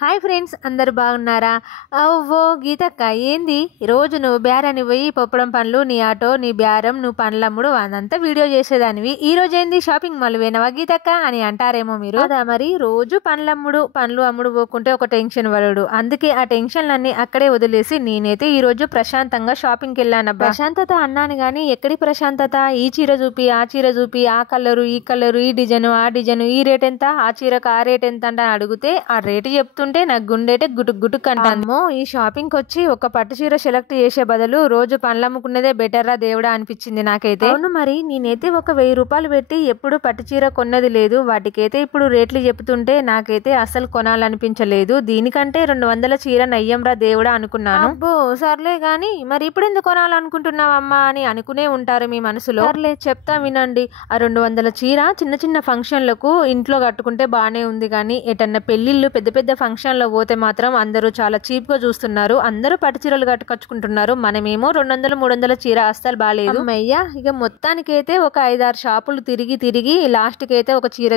Hi friends, అందరు బాగున్నారా? అవ్వో గీతక్క, ఏంది రోజు నువ్వు బేరాని పోయి పొప్పడం పనులు, నీ ఆటో, నీ బేరం, నువ్వు పండ్లమ్ముడు అదంతా వీడియో చేసేదానివి. ఈ రోజు ఏంది షాపింగ్ మాల్ పోయినవా గీతక్క అని అంటారేమో మీరు. అదా మరి రోజు పండ్లు అమ్ముడు పోకుంటే ఒక టెన్షన్ పడడు. అందుకే ఆ టెన్షన్లన్నీ అక్కడే వదిలేసి నేనైతే ఈ రోజు ప్రశాంతంగా షాపింగ్కి వెళ్ళానబ్బా. ప్రశాంతత అన్నాను గానీ ఎక్కడి ప్రశాంతత? ఈ చీర చూపి, ఆ చీర చూపి, ఆ కలరు, ఈ కలరు, ఈ డిజైన్, ఆ డిజైన్, ఈ రేట్ ఎంత, ఆ చీరకు ఆ రేట్ ఎంత అని అడిగితే ఆ రేటు చెప్తుంటే నాకు గుండెటే గుటుక్ అంటాము. ఈ షాపింగ్ వచ్చి ఒక పట్టు చీర సెలెక్ట్ చేసే బదులు రోజు పండ్లు అమ్ముకునేదే బెటర్ రా దేవుడా అనిపించింది నాకైతే. అవును మరి, నేనైతే ఒక 1000 రూపాయలు పెట్టి ఎప్పుడు పట్టు చీర కొన్నది లేదు. వాటికైతే ఇప్పుడు రేట్లు చెప్తుంటే నాకైతే అసలు కొనాలనిపించలేదు. దీనికంటే 200 చీర నయ్యం రా దేవుడా అనుకున్నాను. అబ్బో సర్లే గాని మరి ఇప్పుడు ఎందుకు కొనాలనుకుంటున్నావమ్మా అని అనుకునే ఉంటారు మీ మనసులో. సర్లే చెప్తా వినండి. ఆ 200 చీర చిన్న చిన్న ఫంక్షన్లకు ఇంట్లో కట్టుకుంటే బానే ఉంది, కానీ ఎటన్నా పెళ్లిళ్ళు పెద్ద పెద్ద ఫంక్షన్లో పోతే మాత్రం అందరూ చాలా చీప్ గా చూస్తున్నారు. అందరూ పట్టు చీరలు కట్టుకొచ్చుకుంటున్నారు. మనమేమో 200, 300 చీర అస్సలు బాలేదు. అమ్మయ్య, ఇక మొత్తానికైతే ఒక 5-6 షాపులు తిరిగి లాస్ట్ కి అయితే ఒక చీర